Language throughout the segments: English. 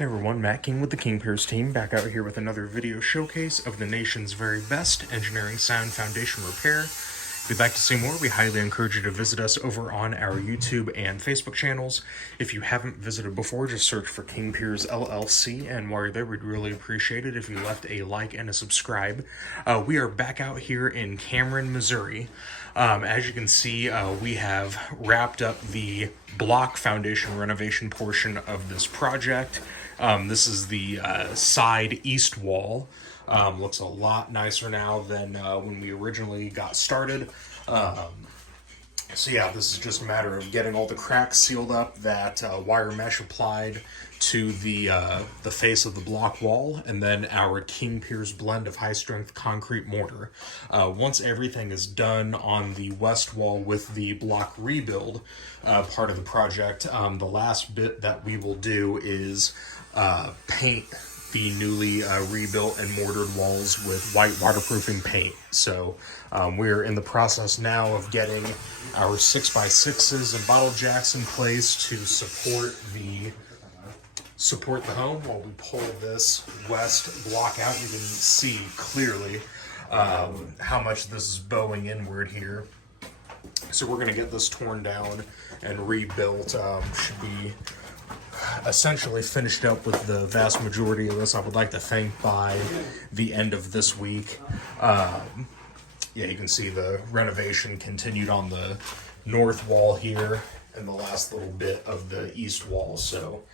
Hey everyone, Matt King with the King Piers team, back out here with another video showcase of the nation's very best engineering sound foundation repair. If you'd like to see more, we highly encourage you to visit us over on our YouTube and Facebook channels. If you haven't visited before, just search for King Piers LLC, and while you're there, we'd really appreciate it if you left a like and a subscribe. We are back out here in Cameron, Missouri. As you can see, we have wrapped up the block foundation renovation portion of this project. This is the side east wall. Looks a lot nicer now than when we originally got started. So yeah, this is just a matter of getting all the cracks sealed up, that wire mesh applied to the face of the block wall, and then our King Piers blend of high-strength concrete mortar. Once everything is done on the west wall with the block rebuild part of the project, the last bit that we will do is paint the newly rebuilt and mortared walls with white waterproofing paint. So we're in the process now of getting our 6x6s and bottle jacks in place to support the home. While we pull this west block out, you can see clearly how much this is bowing inward here. So we're going to get this torn down and rebuilt. Should be essentially finished up with the vast majority of this, I would like to think, by the end of this week. Yeah, you can see the renovation continued on the north wall here and the last little bit of the east wall. So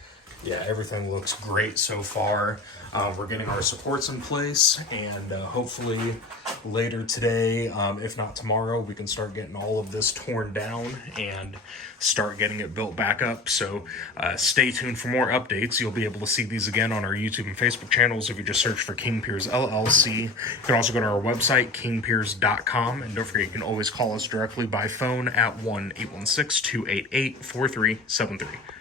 yeah, everything looks great so far. We're getting our supports in place, and hopefully later today, if not tomorrow, we can start getting all of this torn down and start getting it built back up. So stay tuned for more updates. You'll be able to see these again on our YouTube and Facebook channels if you just search for King Piers LLC. You can also go to our website, kingpiers.com, and don't forget, you can always call us directly by phone at 1-816-288-4373.